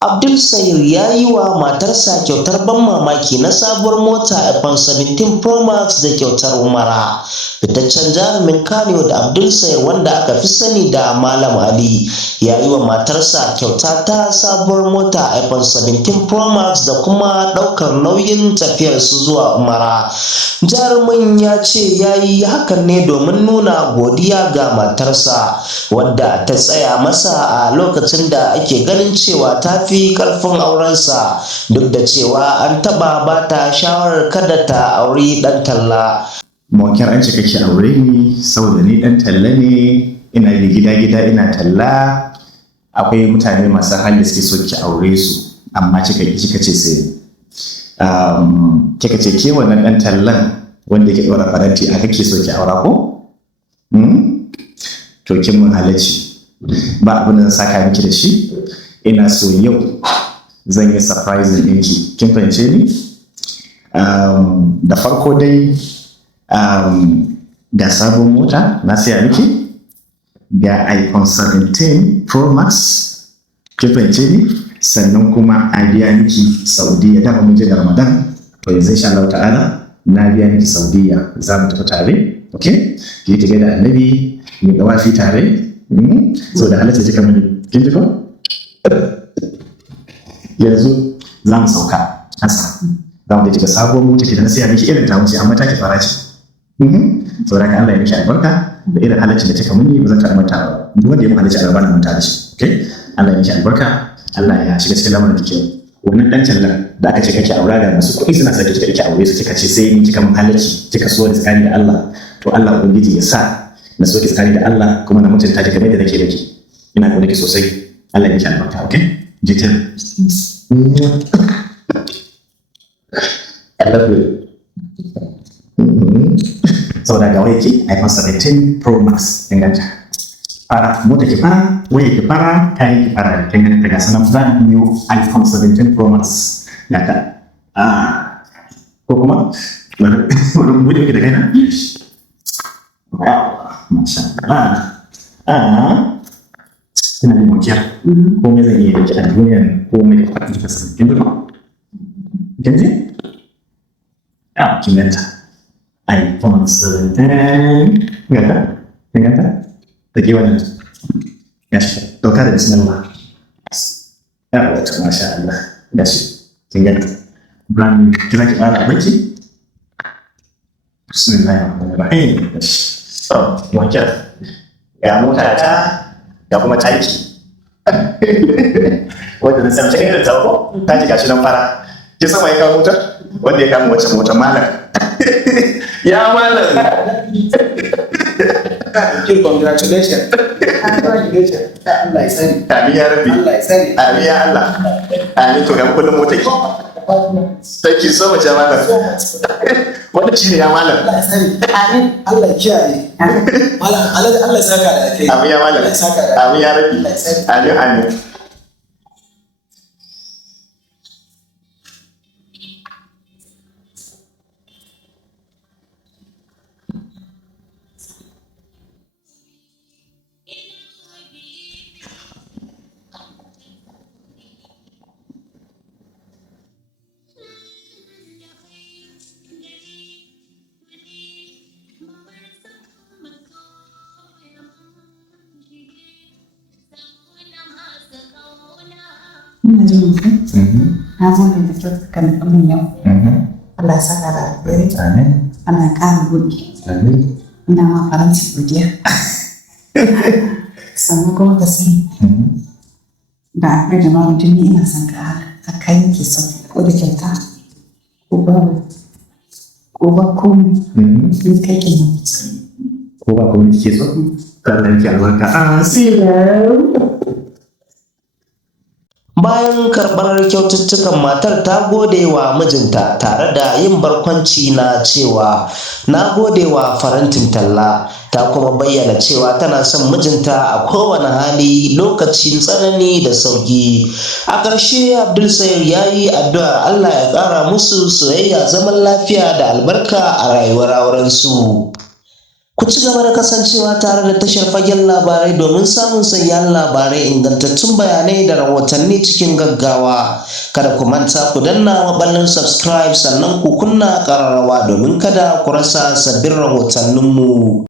Abdul Sayir ya yi wa matarsa kyautar ban mamaki na sabuwar mota iPhone 17 Pro Max da kyautar Umara. Fitaccen jarumin Kannywood Abdul Sayir, wanda aka fi sani da Malam Ali, ya yi wa matarsa kyauta ta sabuwar mota iPhone 17 Pro Max da kuma ɗaukar nauyin tafiyarsu zuwa Umara. Jarumin ya ce ya yi hakan ne domin nuna godiya ga matarsa, wadda ta tsaya masa a lokacin da ake ganin cewa ta fi karfin aurensa, duk da cewa an taba ba ta shawarar kada ta auri dan talla. Mawakar an ce kake aure ni saboda ni dan talla ne, ina da gida ina talla. Akwai mutane masu hali suke so ki aure su, amma kika ce sai kika ce ke wannan dan tallan wanda ke dora faranti a kake so ki aura ko? To kin mun halacci, ba abin da saka miki da shi. Ina so yau zan yi surprise ɗinki, kin fahimce ni? Da farko dai ga sabon mota na siya miki, ga iPhone 17 Pro Max, kin fahimce ni? Sannan kuma a biya miki Saudiya, dama mun je da Ramadan, to yanzu insha Allah ta'ala na biya miki Saudiya, za mu tafi tare, okay? Ki tafi da Annabi, mu ga wafi tare, so da halatta kika mini, kin ji ko? Yanzu za mu sauka ƙasa, za mu je ga sabuwar mota ke da na siya miki irin ta wuce, amma ta ki fara ce. Saboda haka Allah ya miki albarka da irin halaccin da kika muni, ba zan taɓa manta ba. Duk wanda ya mu halacci a gaba na manta da shi, okay? Allah ya miki albarka, Allah ya shiga cikin lamarin da kyau. Wannan dan tallar da aka ce kake aura da masu kuɗi suna sa kike aure su, kika ce sai ni kika mun halacci, kika so da tsakani da Allah, to Allah ubangiji ya sa na so ki tsakani da Allah, kuma na mutunta ki kamar da nake da ki. Ina gode ki sosai. Allah ya miki albarka, okay? Jitin. I love you. So da ga wayaki iPhone 17 Pro Max, inganta. Fara, mota ki fara, waya ki fara, kayan ki fara, inganta ga sanan brand new iPhone 17 Pro Max. Gata. Ko kuma wani bude ki da kaina? Wow, masha Allah. Ina da mutiya, komai zan iya yake a duniyar komai da kwaɗin kika sani. Kin duka? Kin ji? Kin ganta. iPhone 17. Gata? Kin ganta? Da ke wannan. Gashi, ɗauka da bismillah. Ya wata, masha Allah. Gashi, kin ganta. Brand kina ki fara abinci? Bismillahirrahmanirrahim. Gashi. So, wakil. Ya mota ta, da kuma taki wanda na samu cikin da tauko taki gashi nan fara. Ki sama ya kawo motar wanda ya kama wacce motar malam ya malam. Congratulations. Allah ya sani. Amin ya rabbi. Allah ya sani. Amin ya Allah. Amin. To ga kullum motar ki. Thank you so much ya malam. Wannan shine ya malam. Allah ya sani. Amin. Allah ya kiyaye. Malam Allah ya saka da kai. Amin ya malam. Allah ya saka da. Amin ya rabbi. Amin amin. Ina jin mutum. Na zo da kyautukan ɗumin yau. Allah ya saka da alheri. Amin. Allah ya ƙara buɗe. Amin. Ina ma faranti godiya. Sannan kuma ka sani. Da akwai da ma mutum ni ina son ka haka. Ka kai ke son ko da kyauta. Ko ba komi. Ni kai ke nan. Ko ba komi kike so? Allah ya albarka. Bayan karɓar kyaututtukan, matar ta gode wa mijinta tare da yin barkwanci na cewa na gode wa farantin talla, ta kuma bayyana cewa tana son mijinta a kowane hali, lokacin tsanani da sauki. A ƙarshe Abdul Sayir ya yi addu'ar Allah ya ƙara musu soyayya, zaman lafiya da albarka a rayuwar aurensu. Ku ci gaba da kasancewa tare da tashar Fagen Labarai domin samun sahihan labarai, ingantattun bayanai da rahotanni cikin gaggawa. Kada ku manta ku danna maɓallin subscribe sannan ku kunna ƙararrawa domin kada ku rasa sabbin rahotanninmu.